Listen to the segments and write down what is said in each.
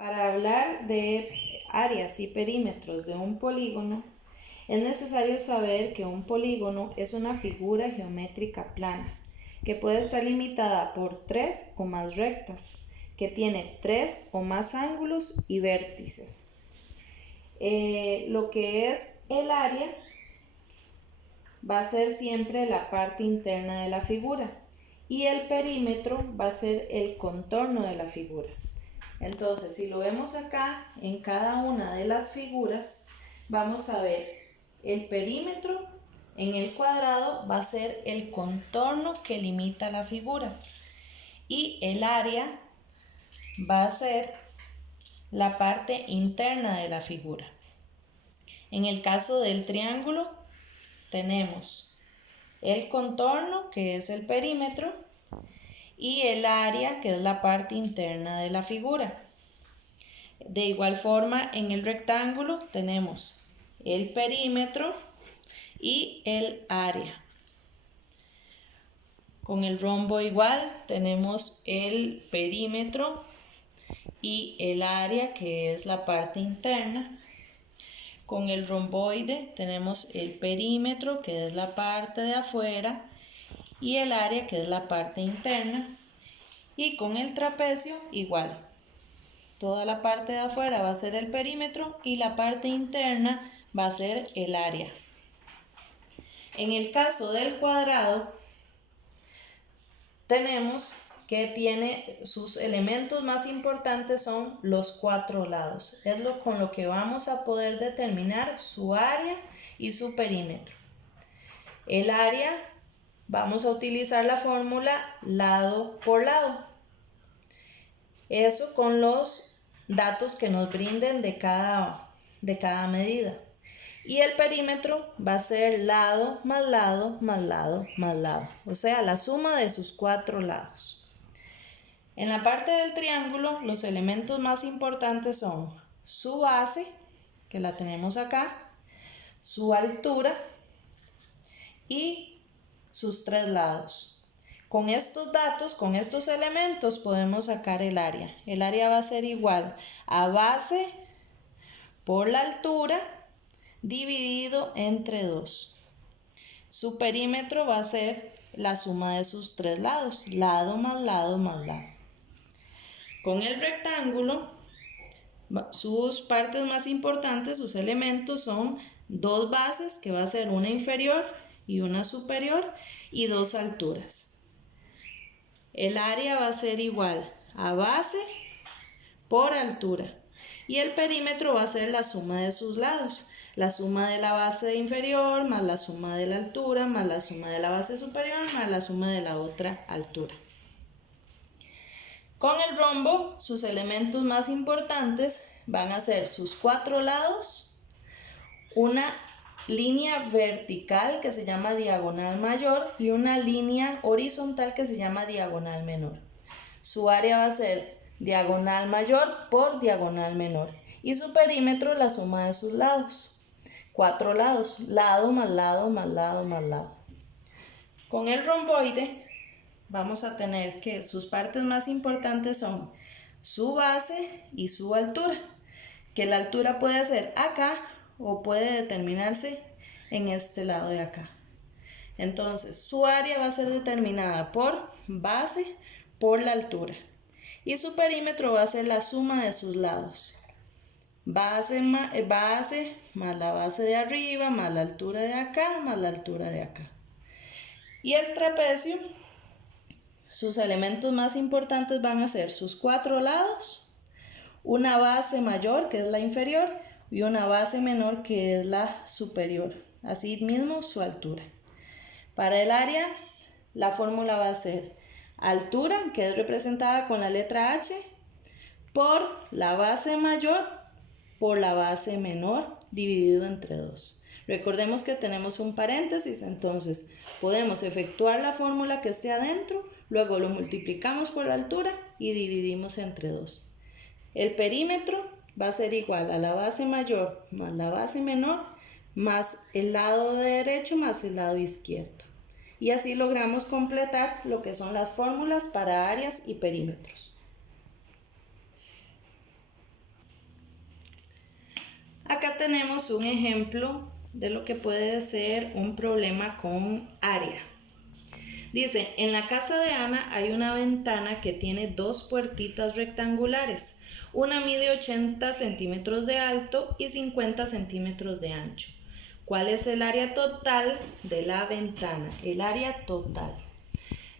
Para hablar de áreas y perímetros de un polígono, es necesario saber que un polígono es una figura geométrica plana, que puede estar limitada por 3 o más rectas, que tiene 3 o más ángulos y vértices. Lo que es el área va a ser siempre la parte interna de la figura y el perímetro va a ser el contorno de la figura. Entonces, si lo vemos acá en cada una de las figuras, vamos a ver el perímetro en el cuadrado va a ser el contorno que limita la figura y el área va a ser la parte interna de la figura. En el caso del triángulo tenemos el contorno, que es el perímetro, y el área, que es la parte interna de la figura. De igual forma, en el rectángulo tenemos el perímetro y el área. Con el rombo igual, tenemos el perímetro y el área, que es la parte interna. Con el romboide tenemos el perímetro, que es la parte de afuera, y el área, que es la parte interna. Y con el trapecio igual. Toda la parte de afuera va a ser el perímetro y la parte interna va a ser el área. En el caso del cuadrado, tenemos que tiene sus elementos más importantes son los 4 lados. Es con lo que vamos a poder determinar su área y su perímetro. El área, vamos a utilizar la fórmula lado por lado. Eso con los datos que nos brinden de cada medida. Y el perímetro va a ser lado más lado más lado más lado. O sea, la suma de sus 4 lados. En la parte del triángulo, los elementos más importantes son su base, que la tenemos acá, su altura y sus 3 lados. Con estos datos, con estos elementos, podemos sacar el área. El área va a ser igual a base por la altura dividido entre 2. Su perímetro va a ser la suma de sus 3 lados, lado más lado más lado. Con el rectángulo, sus partes más importantes, sus elementos son 2 bases, que va a ser una inferior y una superior, y 2 alturas. El área va a ser igual a base por altura y el perímetro va a ser la suma de sus lados, la suma de la base inferior más la suma de la altura más la suma de la base superior más la suma de la otra altura. Con el rombo, sus elementos más importantes van a ser sus 4 lados, una línea vertical que se llama diagonal mayor y una línea horizontal que se llama diagonal menor. Su área va a ser diagonal mayor por diagonal menor y su perímetro la suma de sus lados. 4 lados, lado más lado más lado más lado. Con el romboide vamos a tener que sus partes más importantes son su base y su altura, que la altura puede ser acá o puede determinarse en este lado de acá. Entonces, su área va a ser determinada por base por la altura y su perímetro va a ser la suma de sus lados. Base más la base de arriba, más la altura de acá, más la altura de acá. Y el trapecio, sus elementos más importantes van a ser sus 4 lados, una base mayor, que es la inferior, y una base menor, que es la superior. Asimismo, su altura. Para el área, la fórmula va a ser altura, que es representada con la letra H, por la base mayor por la base menor dividido entre 2. Recordemos que tenemos un paréntesis, entonces podemos efectuar la fórmula que esté adentro, luego lo multiplicamos por la altura y dividimos entre 2. El perímetro va a ser igual a la base mayor más la base menor más el lado derecho más el lado izquierdo. Y así logramos completar lo que son las fórmulas para áreas y perímetros. Acá tenemos un ejemplo de lo que puede ser un problema con área. Dice, en la casa de Ana hay una ventana que tiene dos puertitas rectangulares. Una mide 80 centímetros de alto y 50 centímetros de ancho. ¿Cuál es el área total de la ventana? El área total.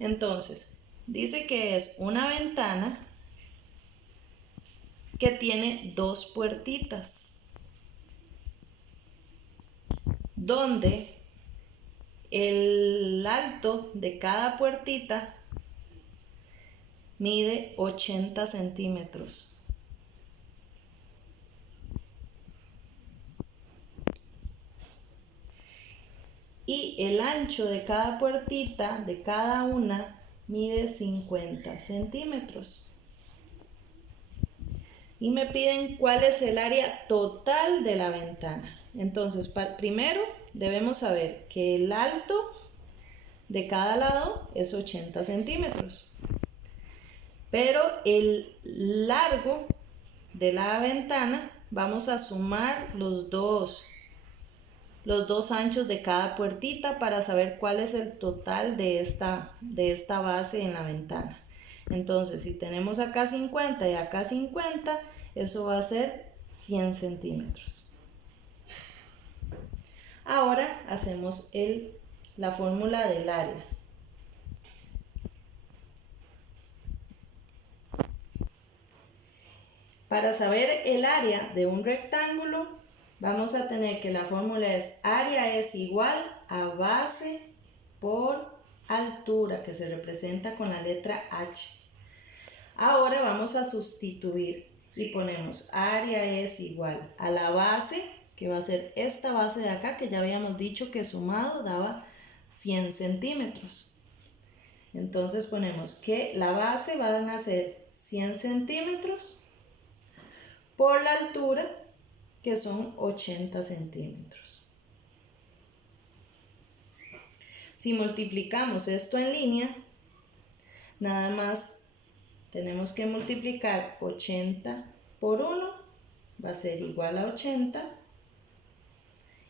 Entonces, dice que es una ventana que tiene dos puertitas, donde el alto de cada puertita mide 80 centímetros. Y el ancho de cada puertita, de cada una, mide 50 centímetros. Y me piden cuál es el área total de la ventana. Entonces, primero debemos saber que el alto de cada lado es 80 centímetros. Pero el largo de la ventana, vamos a sumar los dos anchos de cada puertita para saber cuál es el total de esta base en la ventana. Entonces, si tenemos acá 50 y acá 50, eso va a ser 100 centímetros. Ahora hacemos la fórmula del área. Para saber el área de un rectángulo, vamos a tener que la fórmula es área es igual a base por altura, que se representa con la letra H. Ahora vamos a sustituir y ponemos área es igual a la base, que va a ser esta base de acá, que ya habíamos dicho que sumado daba 100 centímetros. Entonces ponemos que la base van a ser 100 centímetros por la altura, que son 80 centímetros. Si multiplicamos esto en línea, nada más tenemos que multiplicar 80 por 1, va a ser igual a 80,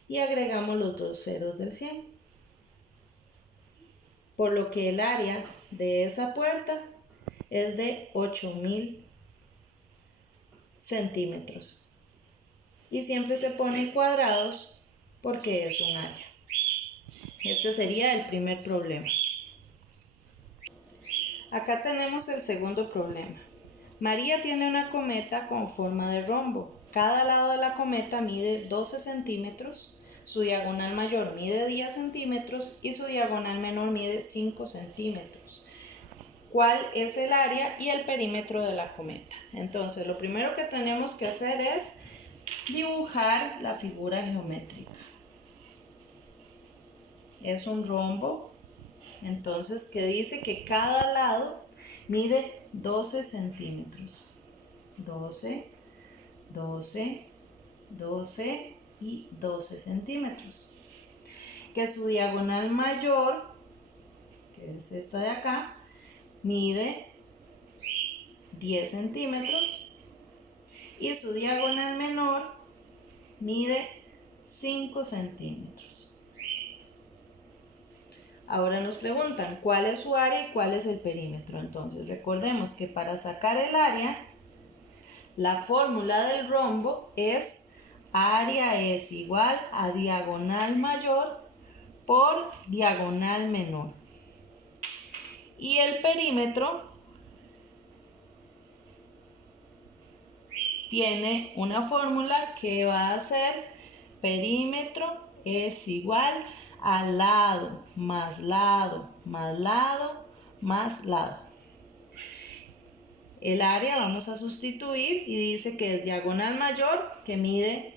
y agregamos los dos ceros del 100. Por lo que el área de esa puerta es de 8000 centímetros. Y siempre se pone cuadrados porque es un área. Este sería el primer problema. Acá tenemos el segundo problema. María tiene una cometa con forma de rombo. Cada lado de la cometa mide 12 centímetros, su diagonal mayor mide 10 centímetros y su diagonal menor mide 5 centímetros. ¿Cuál es el área y el perímetro de la cometa? Entonces, lo primero que tenemos que hacer es dibujar la figura geométrica. Es un rombo, entonces, que dice que cada lado mide 12 centímetros. 12, 12, 12 y 12 centímetros. Que su diagonal mayor, que es esta de acá, mide 10 centímetros y su diagonal menor mide 5 centímetros. Ahora nos preguntan cuál es su área y cuál es el perímetro. Entonces recordemos que para sacar el área, la fórmula del rombo es área es igual a diagonal mayor por diagonal menor. Y el perímetro tiene una fórmula que va a ser perímetro es igual a lado más lado más lado más lado. El área vamos a sustituir y dice que es diagonal mayor, que mide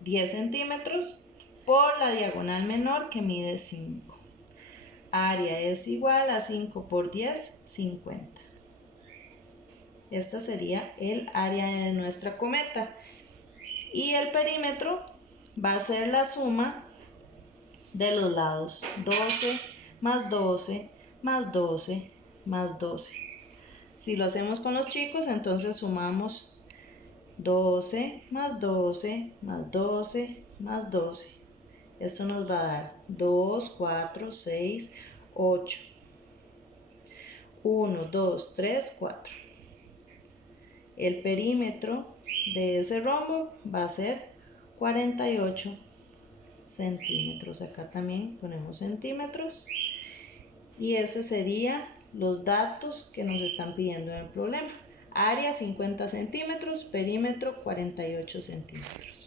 10 centímetros, por la diagonal menor, que mide 5. Área es igual a 5 por 10, 50. Esta sería el área de nuestra cometa. Y el perímetro va a ser la suma de los lados. 12 más 12 más 12 más 12. Si lo hacemos con los chicos, entonces sumamos 12 más 12 más 12 más 12. Esto nos va a dar 2, 4, 6, 8. 1, 2, 3, 4. El perímetro de ese rombo va a ser 48 centímetros. Acá también ponemos centímetros. Y ese serían los datos que nos están pidiendo en el problema. Área 50 centímetros, perímetro 48 centímetros.